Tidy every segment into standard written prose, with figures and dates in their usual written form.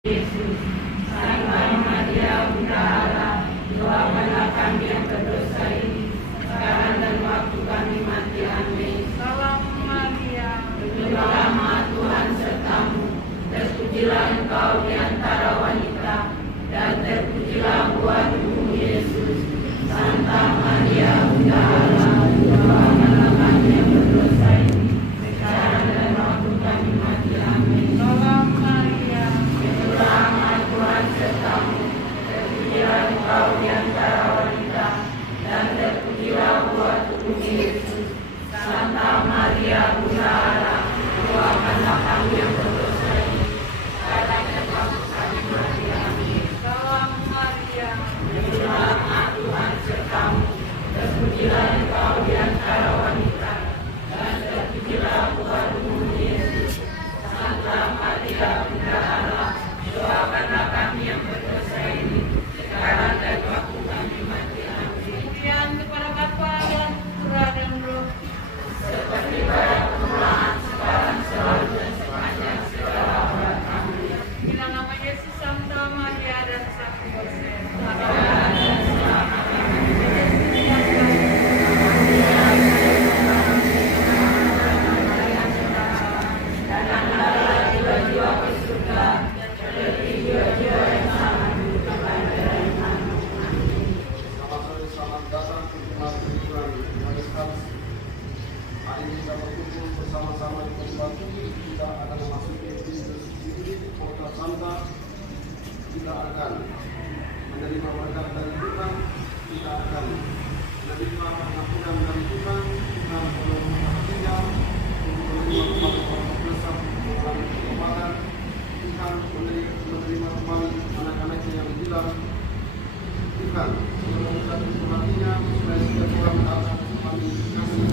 Yesus, Santa Maria Bunda Allah, doakanlah kami yang berdosa ini, sekarang dan waktu kami mati. Amin. Salam Maria, Berdoalah Tuhan sertamu, terpujilah engkau di antara wanita, dan terpujilah buah tubuhmu Yesus. Santa Maria Bunda Allah, doakanlah kami yang berdosa ini, sekarang dan waktu kami mati. Amin. Salam Maria, Berdoalah Tuhan sertamu, terpujilah engkau di antara wanita, dan terpujilah buah tubuhmu Yesus. Santa Maria Bunda Allah, doakanlah kami yang berdosa ini, sekarang dan waktu kami mati. Amin. Salam Maria, Berdoalah Tuhan sertamu, terpujilah engkau di antara wanita, dan terpujilah buah tubuhmu Yesus. Santa Maria Bunda Allah, doakanlah kami yang berdosa ini, sekarang dan waktu kami mati. Amin. pujian kepada Bapa dan Putra dan Roh, Seperti pada permulaan, sekarang, selalu, dan sepanjang segala abad. Amin. bila nama Yesus, Santa Maria dan Sang Yosef. Selamat sore, selamat datang ke jemaat Tuhan Yohanes Kars. Hari ini kita berkumpul bersama-sama di tempat ini. Kita akan memasuki Kristus ini, kota Santa. Kita akan menerima berkat dari Tuhan. Kita akan menerima pengampunan dari Tuhan. Tuhan menolong hatinya untuk menerima kembali orang dosa melalui pertobatan. Tuhan menerima kembali anak-anaknya yang hilang. Tuhan menemukan hatinya supaya setiap orang datang kami kasih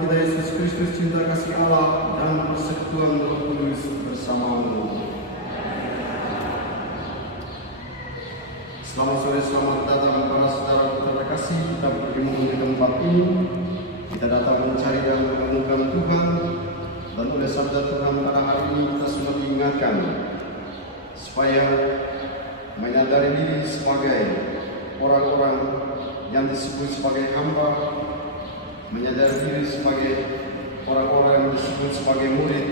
Tuhan kita Yesus Kristus, cinta kasih Allah, dan persekutuan Roh Kudus bersamamu. Selamat sore, selamat datang para saudara terkasih. Kita berjumpa di tempat ini. Kita datang mencari dan menemukan Tuhan. Dan oleh sabda Tuhan pada hari ini kita semua diingatkan supaya menyadari diri sebagai orang-orang yang disebut sebagai hamba, menyadari diri sebagai orang-orang yang disebut sebagai murid.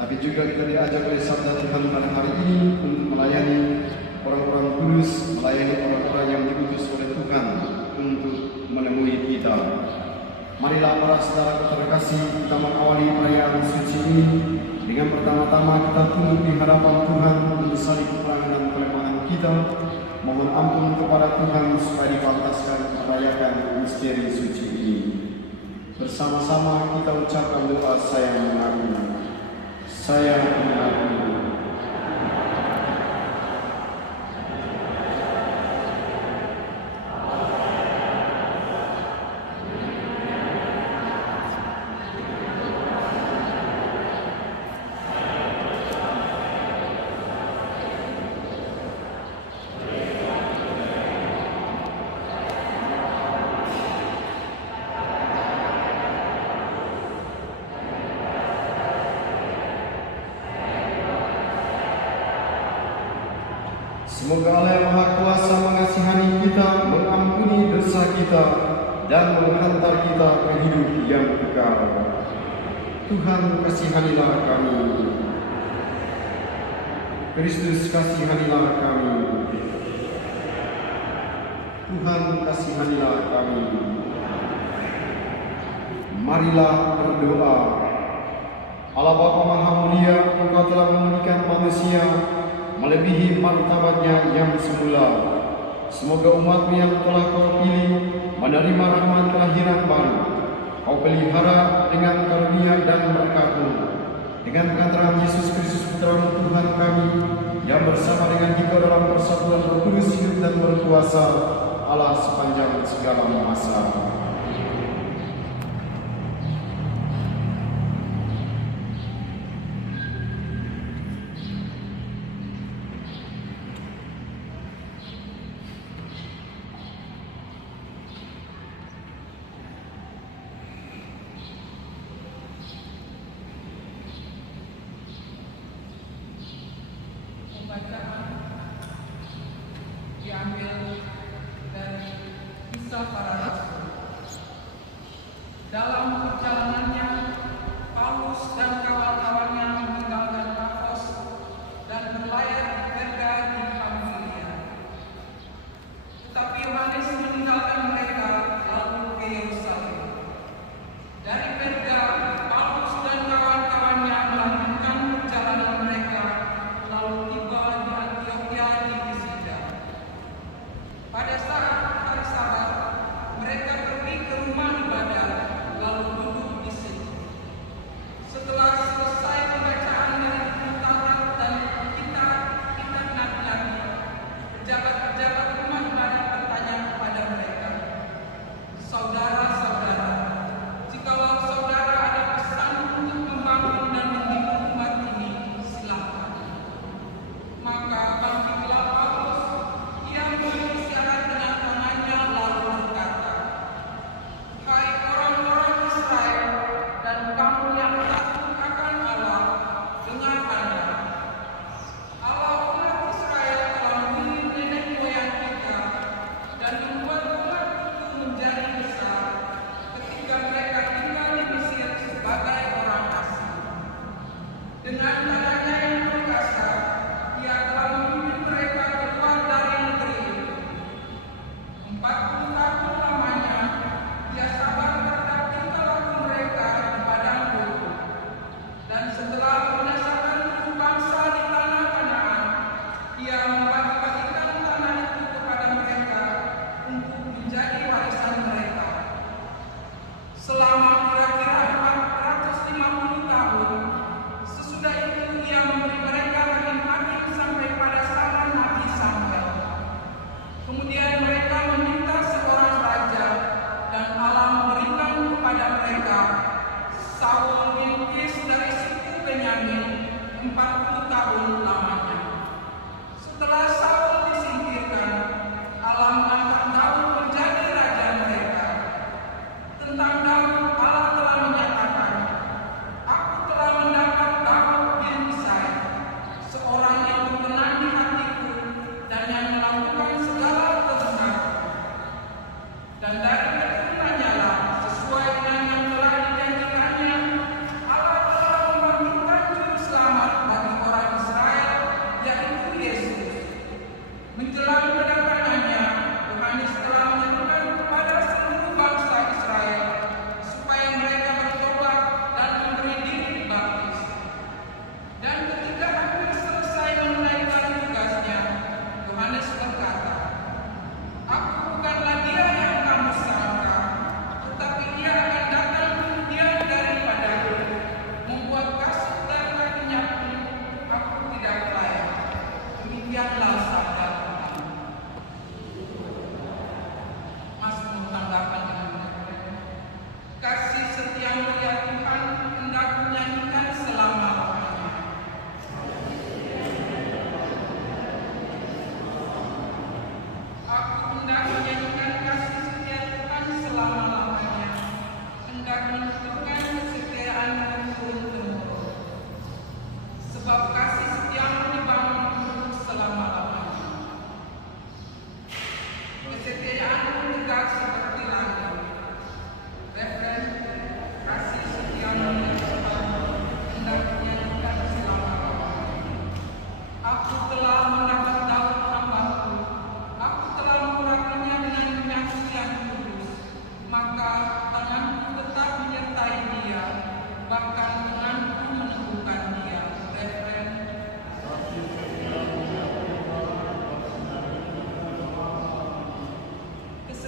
Tapi juga kita diajak oleh sabda Tuhan pada hari ini untuk melayani orang-orang kudus, melayani orang-orang yang diutus oleh Tuhan untuk menemui kita. Marilah para saudara terkasih, kita mengawali perayaan suci ini dengan pertama-tama kita tunduk di hadapan Tuhan menyesali kekurangan dan kelemahan kita, mohon ampun kepada Tuhan supaya dipantaskan merayakan misteri suci ini. Bersama-sama kita ucapkan doa saya mengaku. Saya mengaku. Semoga Allah yang Maha Kuasa mengasihani kita, mengampuni dosa kita, dan menghantar kita ke hidup yang kekal. Tuhan kasihanilah kami. Kristus kasihanilah kami. Tuhan kasihanilah kami. Marilah berdoa. Allah Bapa Maha Mulia, Engkau telah memulihkan manusia melebihi martabatnya yang semula. Semoga umat-Mu yang telah Kau pilih menerima rahmat kelahiran baru, Kau pelihara dengan karunia dan berkat-Mu. Dengan pengantaran Yesus Kristus Putra-Mu Tuhan kami, yang bersama dengan Dikau dalam persatuan Roh Kudus hidup dan berkuasa Allah sepanjang segala masa. Diambil dari Kisah Para Rasul. Dalam perjalanannya, Paulus dan kawan-kawannya meninggalkan Pafos dan berlayar di Perga di Pamfilia. Tetapi Yohanes meninggalkan mereka lalu ke Yerusalem. Dari Perga, Paulus dan kawan-kawannya melanjutkan perjalanan mereka lalu tiba di Antioquia di Pisidia. Pada saat hari Sabat,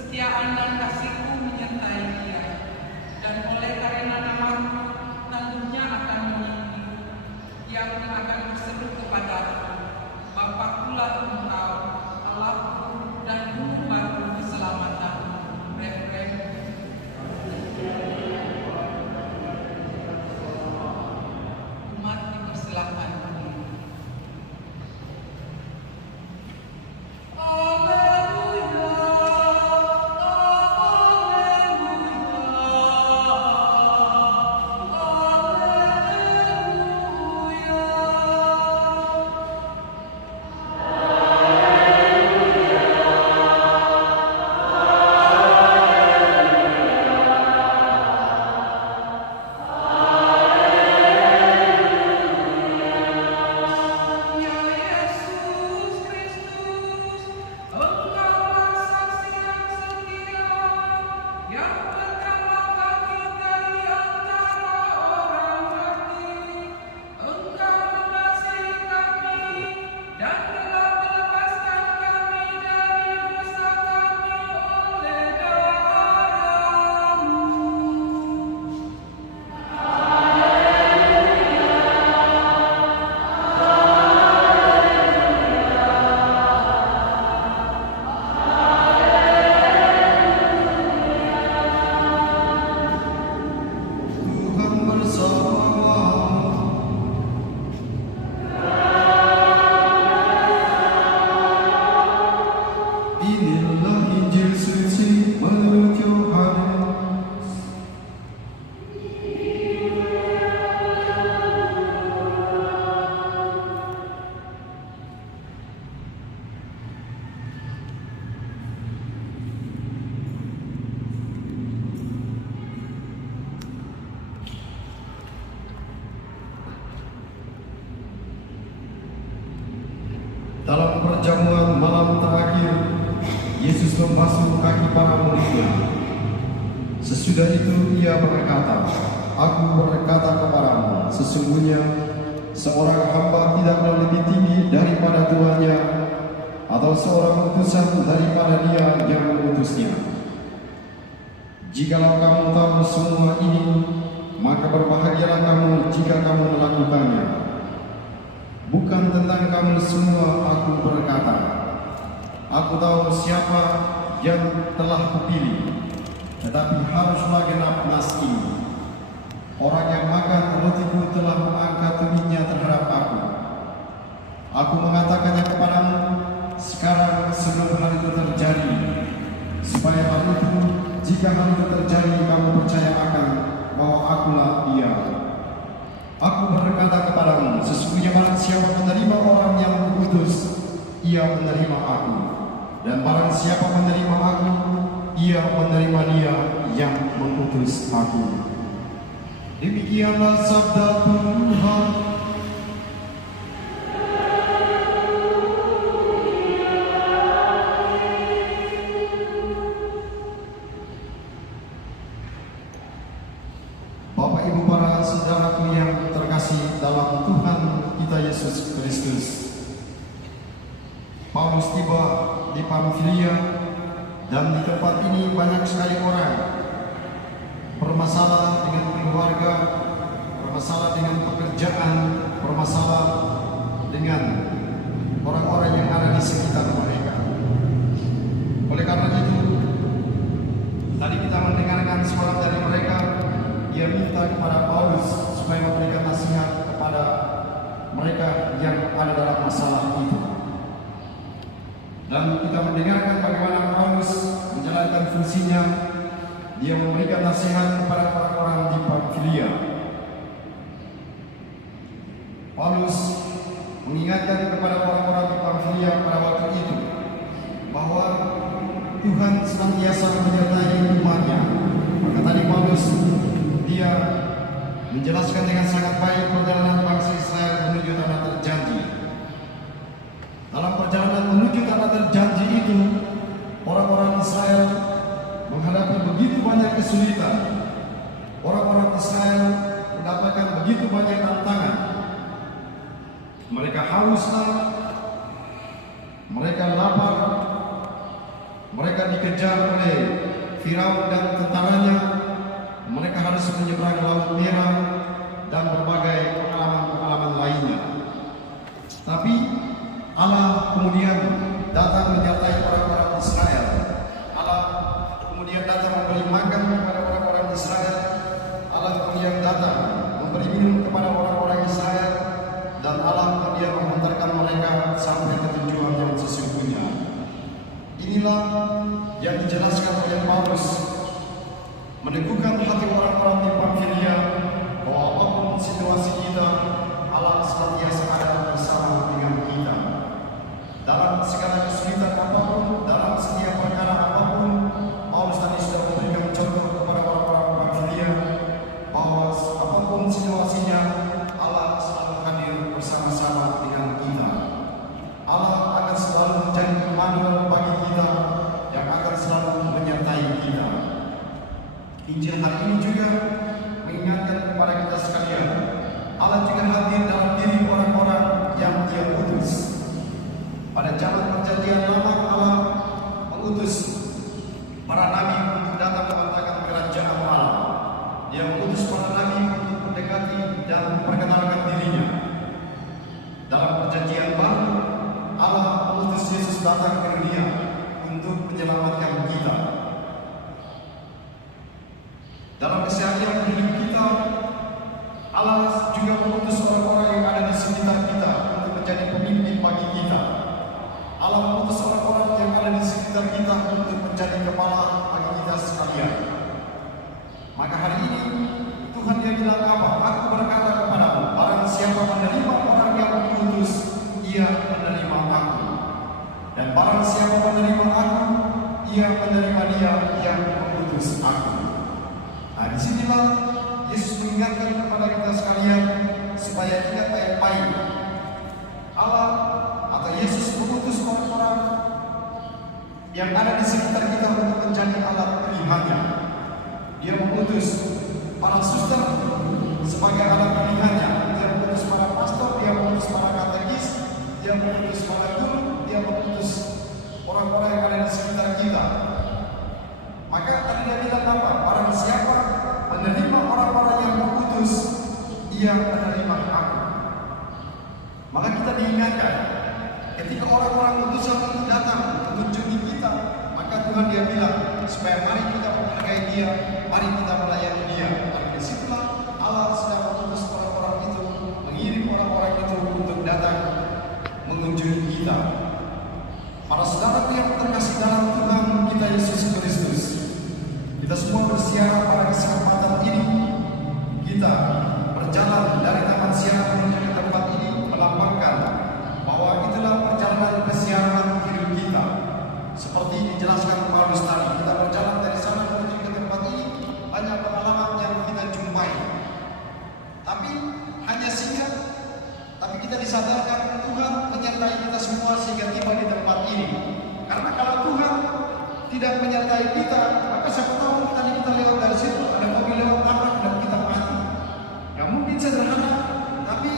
kesetiaan dan kasih-Mu menyertai dia, dan oleh karena nama-Mu tangguhnya akan meninggi, yang akan berseru kepada-Mu, Bapakulah Engkau, Allahku dan Guru baru keselamatan. Refreng. Umat dipersilakan berdiri. Dalam perjamuan malam terakhir, Yesus membasuh kaki para muridnya. Sesudah itu ia berkata, "Aku berkata kepadamu, sesungguhnya seorang hamba tidaklah lebih tinggi daripada tuannya, atau seorang utusan daripada dia yang mengutusnya. Jikalau kamu tahu semua ini, maka berbahagialah kamu jika kamu melakukannya. Bukan tentang kamu semua aku berkata. Aku tahu siapa yang telah kupilih, tetapi haruslah genap nas ini. Orang yang makan rotiku telah mengangkat tumitnya terhadap aku. Aku mengatakannya kepadamu sekarang sebelum hal itu terjadi, supaya hal itu, jika hal itu terjadi, kamu percaya akan bahwa akulah dia. Aku berkata kepadamu, sesungguhnya barang siapa menerima orang yang kuutus, ia menerima aku. Dan barang siapa menerima aku, ia menerima dia yang mengutus aku." Demikianlah sabda Tuhan. Bapak Ibu para saudaraku yang terkasih dalam Tuhan kita Yesus Kristus, Paulus tiba di Pamfilia, dan di tempat ini banyak sekali orang bermasalah dengan keluarga, bermasalah dengan pekerjaan, bermasalah dengan orang-orang yang ada di sekitar mereka. Oleh karena itu, tadi kita mendengarkan suara dari mereka. Dia minta kepada Paulus supaya memberikan nasihat kepada mereka yang ada dalam masalah itu. Dan kita mendengarkan bagaimana Paulus menjalankan fungsinya. Dia memberikan nasihat kepada orang-orang di Pamfilia. Paulus mengingatkan kepada orang-orang di Pamfilia pada waktu itu bahwa Tuhan senantiasa menyertai umatnya. Maka tadi Paulus dia menjelaskan dengan sangat baik perjalanan bangsa Israel menuju tanah terjanji. Dalam perjalanan menuju tanah terjanji itu, orang-orang Israel menghadapi begitu banyak kesulitan. Orang-orang Israel mendapatkan begitu banyak tantangan. Mereka haus, mereka lapar, Mereka dikejar oleh Firaun dan tentaranya. Mereka harus menyeberang Laut Merah dan berbagai pengalaman-pengalaman lainnya. Tapi Allah kemudian datang menyertai orang-orang Israel. Allah kemudian datang memberi makan kepada orang-orang Israel. Allah kemudian datang memberi minum kepada orang-orang Israel. Dan Allah kemudian menghantarkan mereka sampai ke tujuan yang sesungguhnya. Inilah yang dijelaskan oleh Paulus, meneguhkan hati orang-orang di Pamfilia bahwa apapun situasi kita, Allah senantiasa ada bersama dengan kita. Dalam segala kesulitan apapun, dalam setiap perkara apapun, Paulus tadi sudah memberikan contoh kepada orang-orang Pamfilia bahwa apapun situasinya, Allah selalu hadir bersama-sama dengan kita. Allah akan selalu menjadi pemandu bagi kita yang akan selalu menyertai kita. Injil hari ini juga mengingatkan kepada kita sekalian, Allah juga hadir dalam diri orang-orang yang Dia utus. Pada zaman perjanjian lama, Allah mengutus para nabi untuk datang memberitakan kerajaan Allah. Dia mengutus para nabi untuk mendekati dan memperkenalkan dirinya. Dalam perjanjian baru, Allah mengutus Yesus datang ke dunia untuk menyelamatkan kita. Dalam keseharian hidup kita, Allah juga mengutus orang-orang yang ada di sekitar kita untuk menjadi pemimpin bagi kita. Allah mengutus orang-orang yang ada di sekitar kita untuk menjadi kepala bagi kita sekalian. Maka hari ini Tuhan Dia bilang apa? Aku berkata kepadamu, barang siapa menerima orang yang mengutus, ia menerima aku. Dan barang siapa menerima aku, ia menerima Dia yang mengutus aku. Nah, disinilah Yesus mengingatkan kepada kita sekalian supaya ingat baik-baik. Allah atau Yesus mengutus orang-orang yang ada di sekitar kita untuk menjadi alat pilihannya. Dia mengutus para suster sebagai alat pilihannya. Dia mengutus para pastor, dia mengutus para katekis, dia mengutus para guru, dia mengutus orang-orang yang ada di sekitar kita. Maka tadi dia bilang apa? Barang siapa menerima orang-orang yang mengutus, ia menerima aku. Maka kita diingatkan, ketika orang-orang utusan itu datang mengunjungi kita, maka Tuhan Dia bilang supaya mari kita menghargai Dia, mari kita melayani Dia. Dan disitulah Allah sedang mengutus orang-orang itu, mengirim orang-orang itu untuk datang mengunjungi kita. Para saudara yang terkasih dalam Tuhan kita Yesus Kristus, kita semua bersiar pada kesempatan ini. Kita berjalan dari taman siaran menuju ke tempat ini melambangkan bahwa itulah perjalanan kesiaran hidup kita. Seperti dijelaskan Paulus tadi, kita berjalan dari sana menuju ke tempat ini, banyak pengalaman yang kita jumpai. Tapi hanya singkat, tapi kita disadarkan Tuhan menyertai kita semua sehingga tiba di tempat ini. Karena kalau Tuhan tidak menyertai kita, maka siapa tahu tadi kita lewat dari situ, ada mobil lewat tabrak dan kita mati. Ya mungkin sederhana, tapi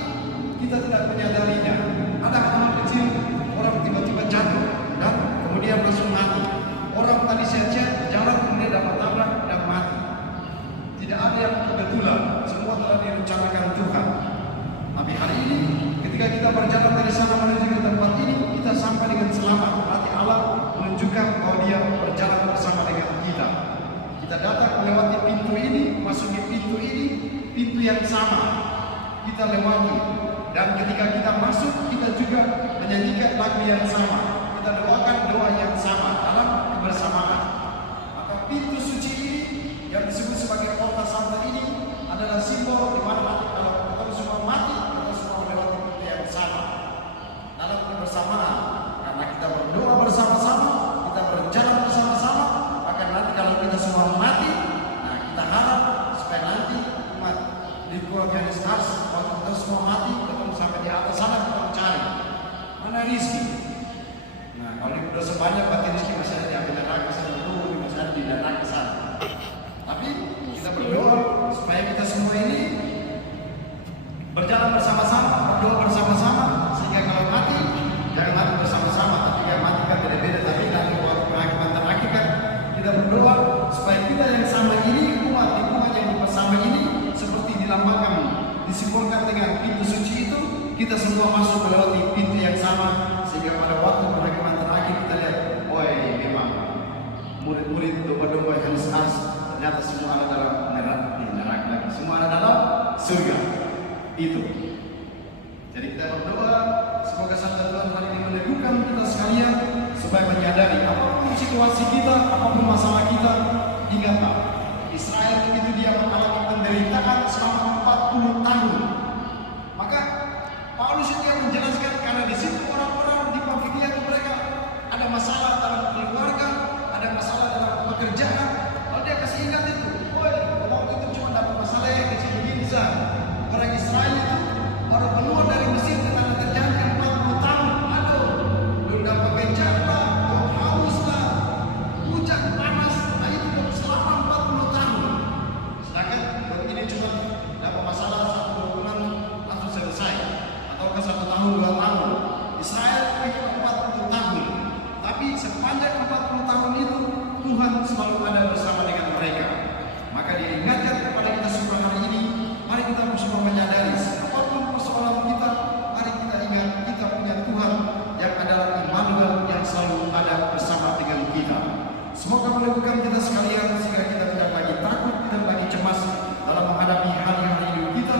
kita tidak menyadarinya. Ada hal kecil, orang tiba-tiba jatuh dan kemudian langsung mati. Orang tadi sehat-sehat jalan kemudian dapat tabrak dan mati. Tidak ada yang kebetulan, semua telah direncanakan Tuhan. Tapi hari ini, ketika kita berjalan dari sana menuju ke tempat ini, kita sampai dengan selamat. Berarti Allah menunjukkan bahwa Dia berjalan bersama dengan kita. Kita datang melewati pintu ini, masuki pintu ini, pintu yang sama kita lewati. Dan ketika kita masuk, kita juga menyanyikan lagu yang sama. Kita doakan doa yang sama dalam kebersamaan. Maka pintu suci ini yang disebut sebagai Porta Santa ini adalah simbol di mana nanti kalau kita semua mati, kita semua melewati pintu yang sama dalam kebersamaan. Karena kita berdoa bersama-sama, kita berjalan bersama-sama, maka nanti kalau kita semua mati, nah kita harap supaya nanti umat di keluarga Ars, waktu kita semua mati, ketemu sampai di atas sana, kita mencari mana rizki. Nah kalau ini udah sebanyak, berarti rizki kita semua masuk melewati pintu yang sama, sehingga pada waktu penghakiman terakhir kita lihat, woi memang murid-murid domba-domba yang as ternyata semua ada dalam neraka lagi, semua ada dalam surga. Itu. Jadi kita berdoa semoga sabda Tuhan hari ini meneguhkan kita sekalian supaya menyadari apapun situasi kita, apapun masalah kita, ingatlah Israel begitu dia mengalami penderitaan selama 40 tahun. Maka Paulus itu yang menjelaskan karena di situ orang-orang di Pamfilia itu mereka ada masalah dalam keluarga, ada masalah dalam pekerjaan. Kalau dia kasih ingat itu, woi, waktu itu cuma dapat masalah yang kecil begini saja. Orang Israel itu baru keluar dari Mesir ke tanah terjangkau 40 tahun. Aduh, belum dapat bencana, belum haus lah, hujan panas, nah itu selama 40 tahun. Sedangkan ini cuma dapat masalah 1 bulan langsung selesai, atau ke 1 tahun 2 tahun. Israel itu 40 tahun, tapi sepanjang 40 tahun itu Tuhan selalu ada bersama dengan mereka. Maka diingatkan kepada kita semua hari ini, mari kita semua menyadari apapun persoalan kita, mari kita ingat kita punya Tuhan yang adalah Immanuel yang selalu ada bersama dengan kita. Semoga meneguhkan kita sekalian sehingga kita tidak lagi takut, tidak lagi cemas dalam menghadapi hari-hari hidup kita,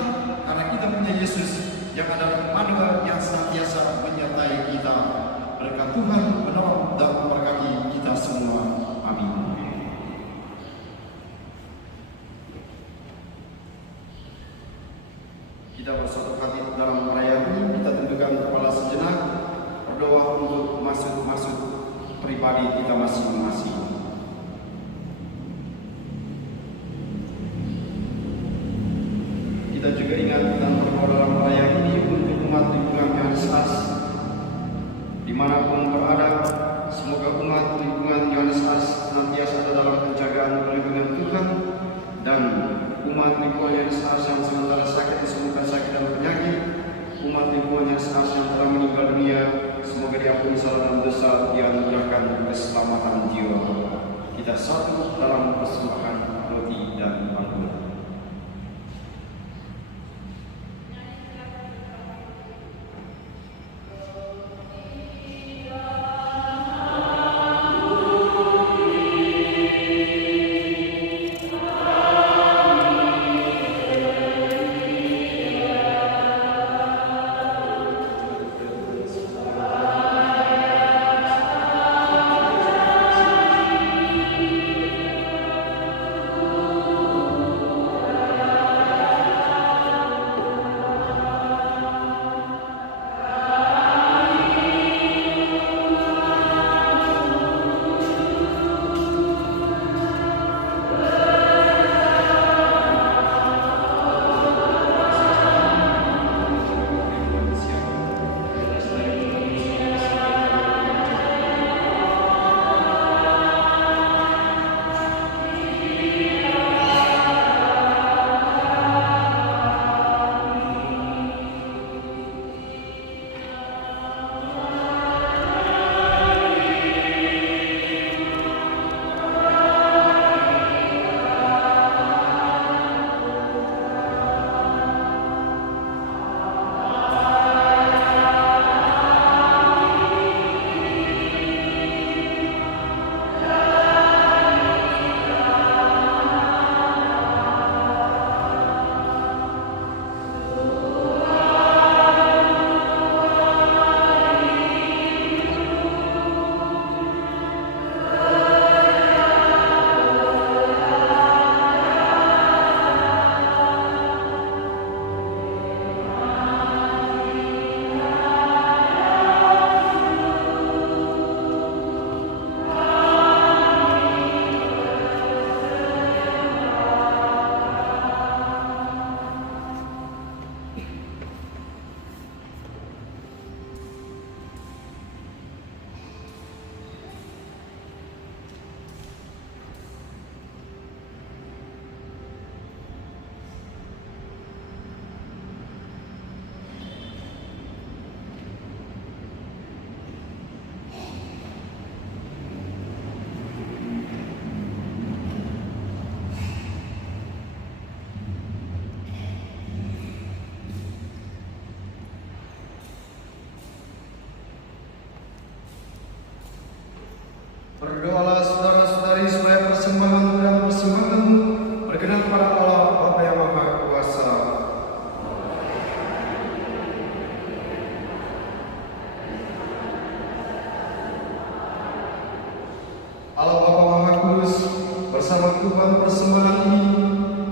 karena kita punya Yesus yang adalah Immanuel yang senantiasa menyertai kita. Berkat Tuhan menolong dan memberkati kita semua. Amin. Kita bersatu hati dalam perayaan ini, kita tentukan kepala sejenak, berdoa untuk maksud-maksud pribadi kita masing-masing. Kita juga ingat dan berdoa dalam perayaan ini untuk umat lingkungan Yohanes As, dimanapun berada, semoga umat lingkungan Yohanes As senantiasa ada dalam penjagaan perlindungan Tuhan, dan umat lingkungan Yohanes As yang sementara sakit disembuhkan sakit dan penyakit, umat lingkungan Yohanes As yang telah meninggal dunia, semoga diampuni salah dan dosa, dianugerahkan keselamatan jiwa. Kita satu dalam persembahan roti dan anggur. Berdoalah saudara-saudari supaya persembahan dan persembahan berkenan kepada Allah Bapa yang Maha Kuasa. Allah Bapa Maha Kudus, bersama Tuhan persembahan ini,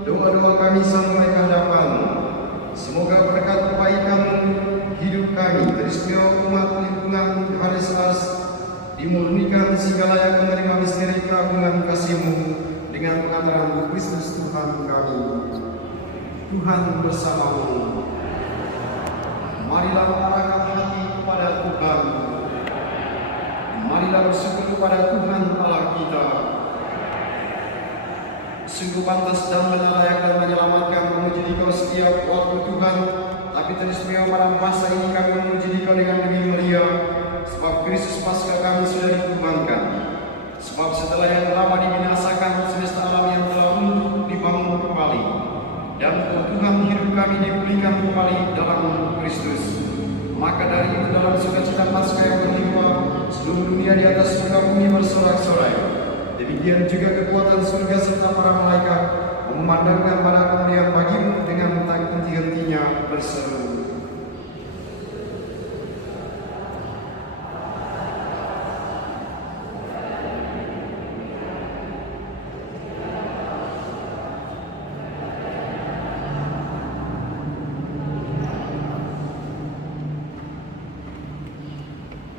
doa-doa kami sampai ke hadapan. Semoga berkat kebaikan hidup kami, teristimewa umat lingkungan Yohanes Ars, dimurnikan sehingga layak menerima misteri keagungan kasih-Mu dengan pengantaran Kristus Tuhan kami. Tuhan bersama-Mu. Marilah mengarahkan hati kepada Tuhan. Marilah bersyukur kepada Tuhan Allah kita. Sungguh pantas dan benar layak dan menyelamatkan memuji Dikau setiap waktu Tuhan. Tapi teristimewa pada masa ini kami memuji Dikau dengan lebih mulia, sebab Kristus Paskah kami sudah dikumankan. Sebab setelah yang lama dibinasakan, semesta alam yang telah untuk dibangun kembali, dan Tuhan hidup kami dipulihkan kembali dalam Kristus. Maka dari itu dalam sukacita Paskah yang berlimpah, seluruh dunia di atas muka bumi bersorak-sorai. Demikian juga kekuatan surga serta para malaikat memandangkan pada kemuliaan bagi-Mu dengan tak henti-hentinya berseru.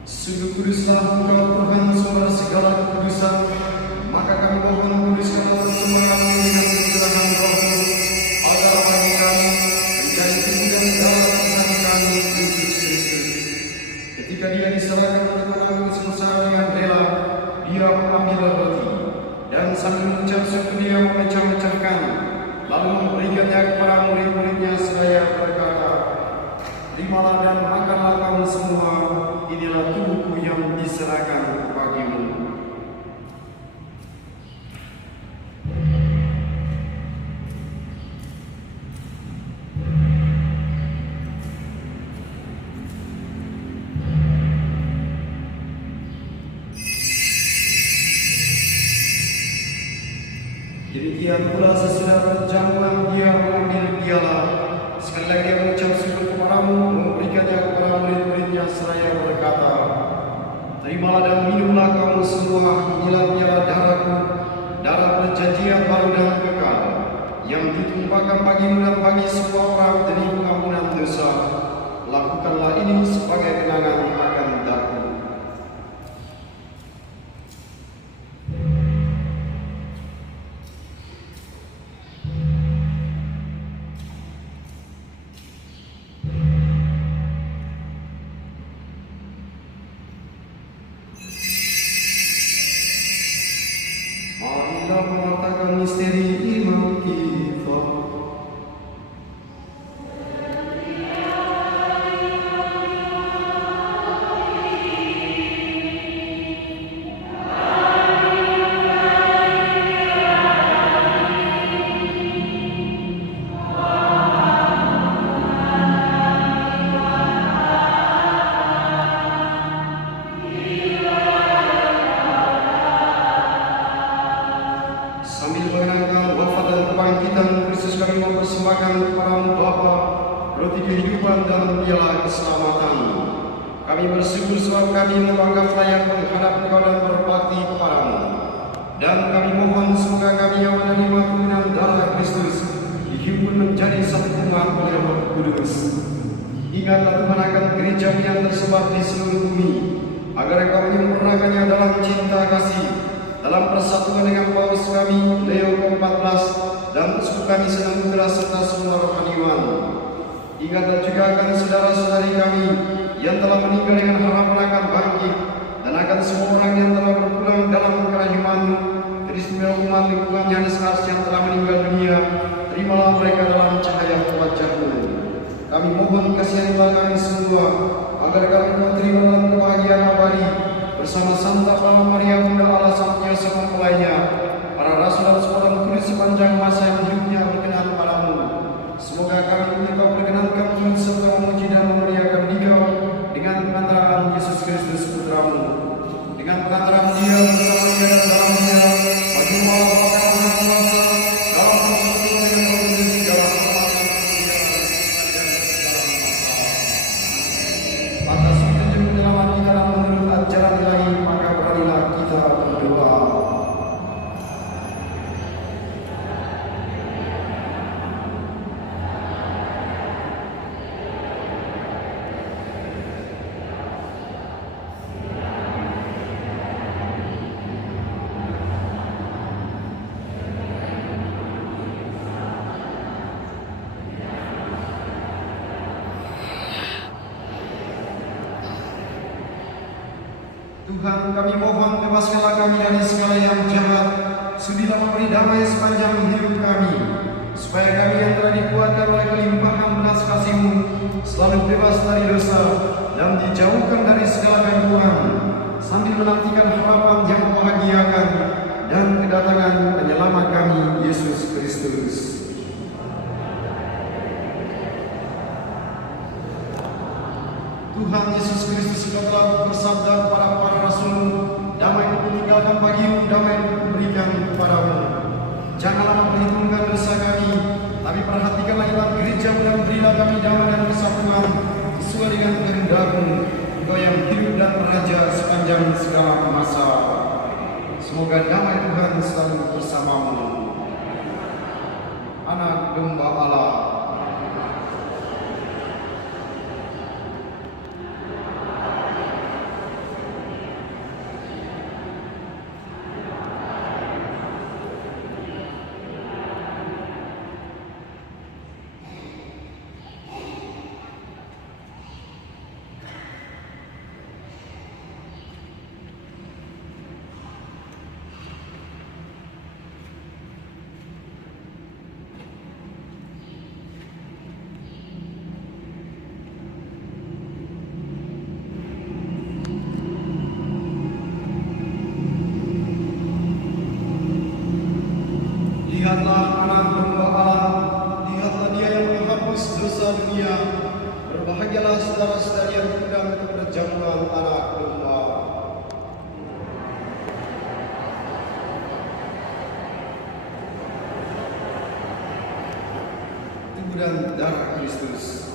Sungguh kuduslah Engkau Tuhan sumber segala kekudusan, maka kami mohon kuduskanlah semua kami dengan pencurahan Roh-Mu, agar bagi kami menjadi tubuh dan darah Tuhan kami Yesus Kristus. Ketika Dia diserahkan oleh penanggung sengsara dengan rela, Dia mengambil roti dan sambil mengucap syukur Dia memecah-mecahkan, lalu memberikannya kepada murid-muridnya seraya berkata, "Terimalah dan makanlah kamu semua, inilah tubuhku yang diserahkan bagimu." Demikian pula sesudah berjamuan Dia mengambil piala, sekali lagi Dia mengucap syukur kepadamu, memberikannya kepada murid-muridnya seraya berkata, "Terimalah dan minumlah kamu semua, inilah piala darahku, darah perjanjian baru dan kekal, yang ditumpahkan bagimu dan bagi semua orang demi pengampunan dosa. Lakukanlah ini sebagai kenangan akan daku." Marilah mengatakan misteri iman kita. Sambil mengenangkan wafat dan kebangkitan Kristus, kami mempersembahkan kepadamu Bapa roti kehidupan dan piala keselamatan. Kami bersyukur sebab kami menganggap layak menghadap Engkau dan berbakti kepadamu. Dan kami mohon semoga kami yang menerima kebenaran darah Kristus dihimpun menjadi satu umat oleh Roh Kudus. Ingatlah Tuhan akan gereja yang tersebar di seluruh bumi, agar Engkau menyempurnakannya dalam cinta kasih, dalam persatuan dengan Paus kami Leo ke-14 dan uskup kami Senang Putra serta semua rohaniwan. Ingatlah juga akan saudara-saudari kami yang telah meninggal dengan harapan akan bangkit, dan akan semua orang yang telah berpulang dalam kerahiman-Mu. Teristimewa umat lingkungan Yohanes Ars yang telah meninggal dunia, terimalah mereka dalam cahaya wajah-Mu. Kami mohon kasihanlah kami semua, agar kami menerima dalam kebahagiaan abadi bersama Santa Maria Bunda Allah Sang Yosef mempelainya, para rasul dan semua orang kudus sepanjang masa yang hidupnya berkenan padamu. Semoga kami Engkau perkenankan turut serta memuji dan memuliakan Dikau dengan pengantaran Yesus Kristus Putra-Mu. Dengan pengantaran Dia bersama Dia Tuhan, kami mohon bebaskanlah kami dari segala yang jahat, sudilah memberi damai sepanjang hidup kami, supaya kami yang telah dikuatkan oleh kelimpahan belas kasih-Mu selalu bebas dari dosa dan dijauhkan dari segala gangguan, sambil menantikan harapan yang membahagiakan dan kedatangan penyelamat kami, Yesus Kristus. Tuhan Yesus Kristus, Engkau telah bersabda kepada para rasul, damai ku tinggalkan bagimu, damai ku berikan kepadamu. Janganlah memperhitungkan dosa kami, tapi perhatikanlah iman gereja dan berilah kami damai dan kesatuan sesuai dengan kehendak-Mu, Engkau yang hidup dan beraja sepanjang segala masa. Semoga damai Tuhan selalu bersamamu. Anak domba Allah, lihatlah anak domba Allah, lihatlah Dia yang menghapus dosa dunia. Berbahagialah saudara-saudari yang diundang ke perjamuan anak domba. Tubuh dan darah Kristus.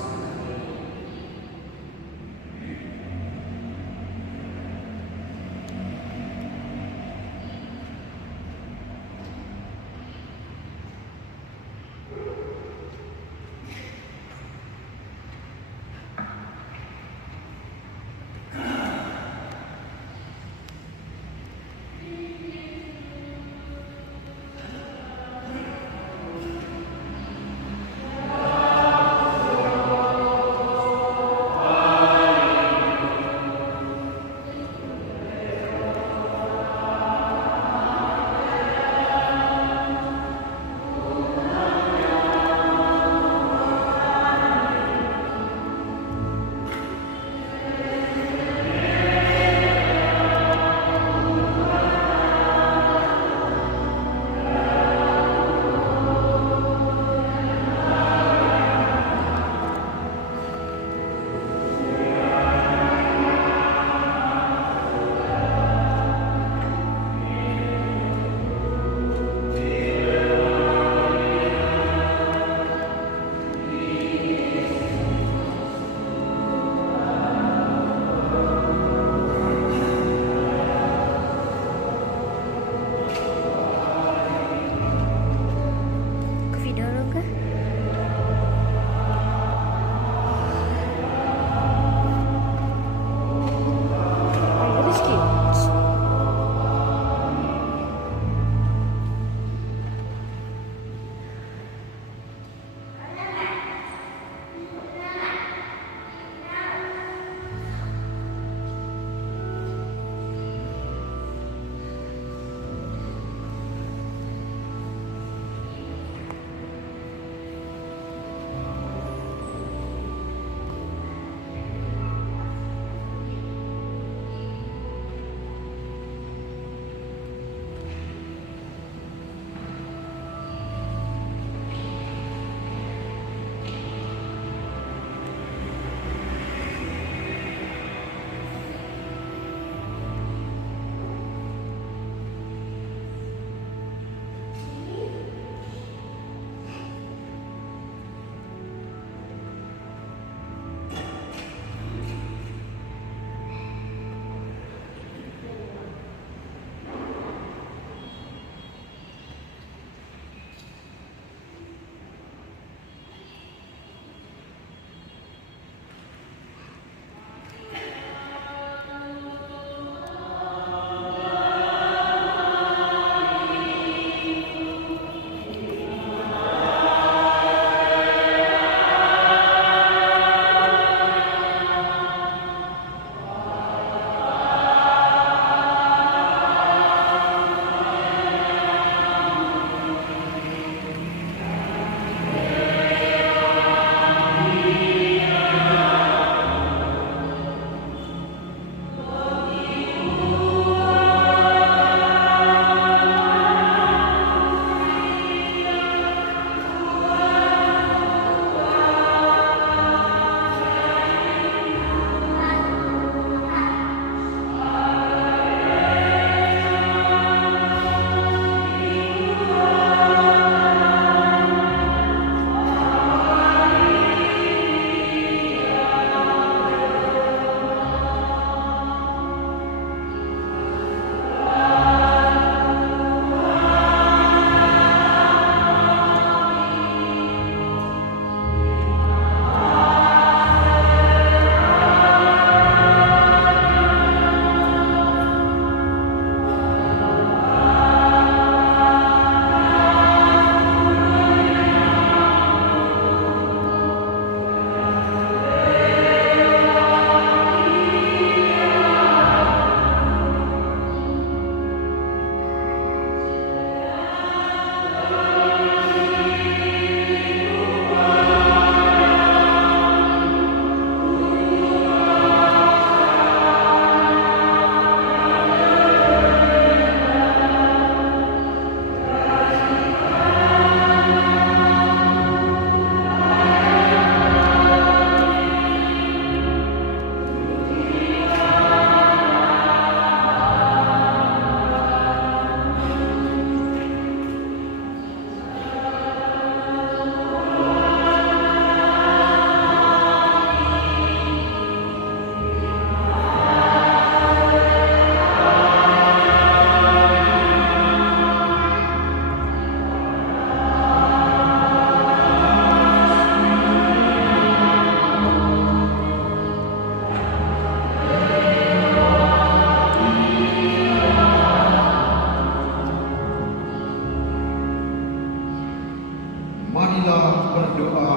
marilah berdoa.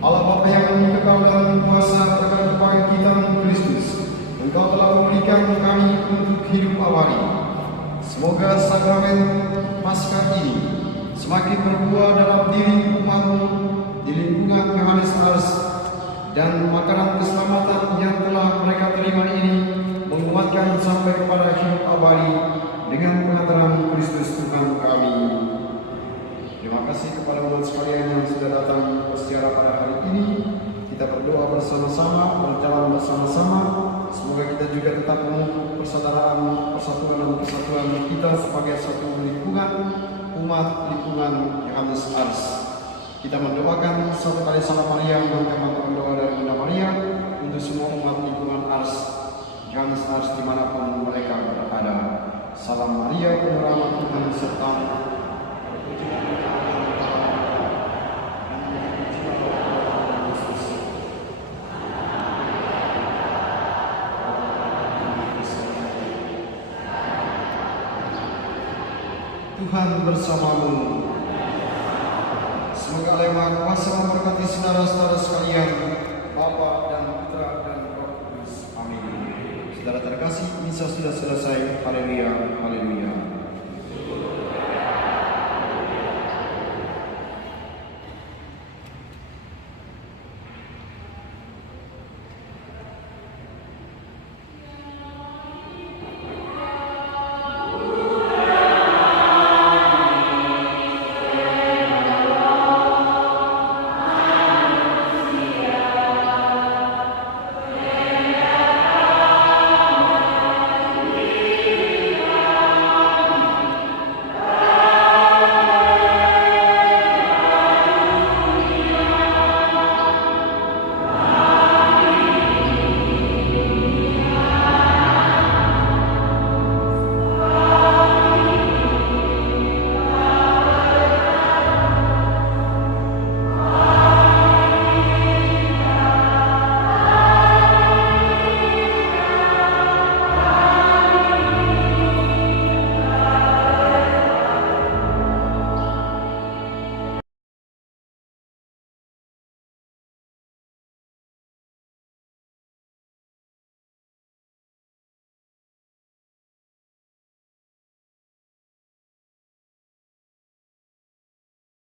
Allah Bapa yang kekal dan kuasa berkat kepada kita Kristus, Engkau telah memberikan kami untuk hidup abadi. Semoga sakramen Paskah ini semakin berbuah dalam diri umat-Mu di lingkungan Yohanes Ars, dan makanan keselamatan yang telah mereka terima ini menguatkan sampai kepada hidup abadi dengan pengantaran Kristus Tuhan kami. Terima kasih kepada umat sekalian yang sudah datang berziarah pada hari ini. Kita berdoa bersama-sama, berjalan bersama-sama. Semoga kita juga tetap memupuk persaudaraan, persatuan dan kesatuan kita sebagai satu lingkungan umat lingkungan Yohanes Ars. Kita mendoakan satu kali salam Maria mengutamakan doa dari Bunda Maria untuk semua umat lingkungan Ars, Yohanes Ars dimanapun mereka berada. Salam Maria, penuh rahmat Tuhan sertamu. Tuhan bersamamu. Semoga Allah yang Maha Kuasa memberkati saudara-saudara sekalian, Bapa dan Putra dan Roh Kudus. Amin. Saudara terkasih, misa sudah selesai. Haleluya, haleluya.